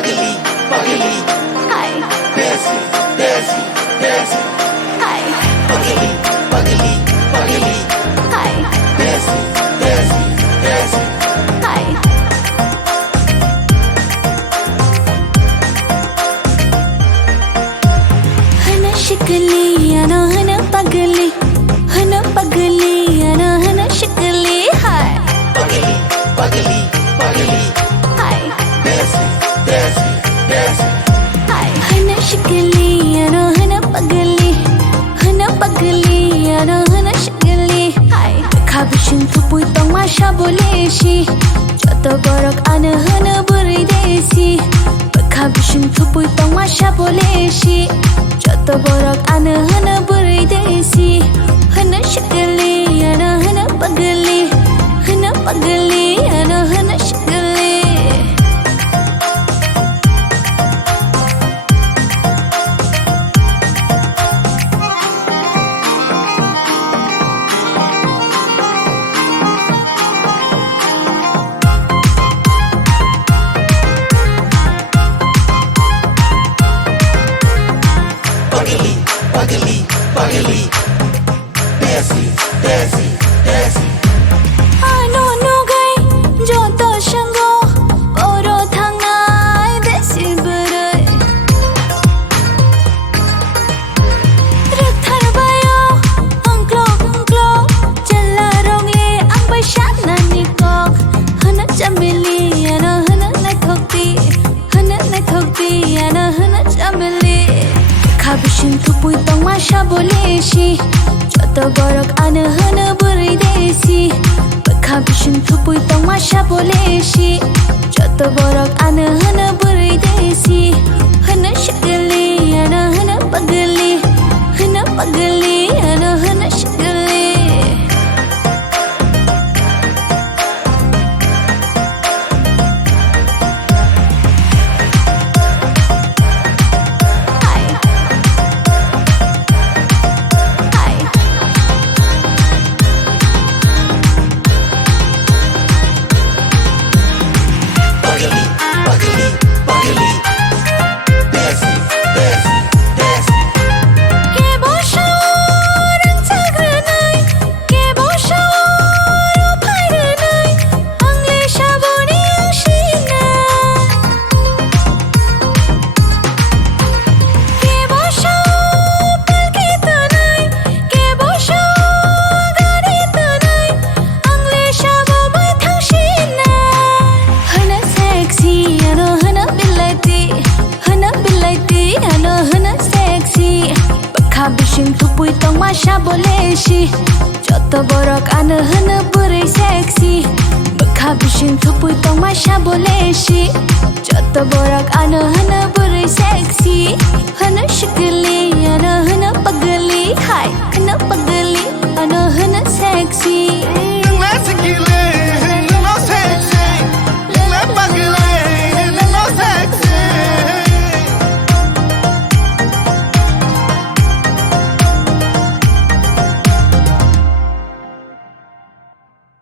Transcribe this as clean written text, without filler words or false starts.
pagli, pagli, Hi. desce, desce, desce, Hi. pagli, pagli, pagli, Hi. desce, desce, desce. Hi. हना शिकली अना हना पगली अना हना शिकली हाय Pagli, pagli, pagli, हाय desce, desce, desce. हाय हना शिकली अना हना पगली अना हना शिकली हाय खाबिशिन थुपुई तंग माशा बोलेशी जतो बरक आना हना बुरी देसी खाबिशिन थुपुई तंग माशा बोलेशी जतो बरक आना हना बुरी देसी हना शिकली अना हना पगली अना हना शिकली Pagli, pagli, pagli, desce, desce, desce. Ano nugay joto shango oro thangai desi burai Rathar bayo angklo jalla rongle ang bai shat na nikok hana chamili ana hana nai thokti ana hana chamili Khabishin thupui tong masha boleshi joto borok ana hana burai desi Khabishin thupui tong masha boleshi joto borok ana hana burai desi hana shikali ana hana pagli ana hana shikali Hi. Hi. Pagli, pagli, pagli, desce, desce, desce. Ke boshar sagranai ke boshar phairanai angle shaboni angshina ke boshar pelkitanai ke boshar garitanai angle shabobai thangshina hana sexy ano hana bilaiti ano hana sexy Khabishin thupui tong masha boleshi joto borok ana hana burai sexy Khabishin thupui tong masha boleshi joto borok ana hana burai sexy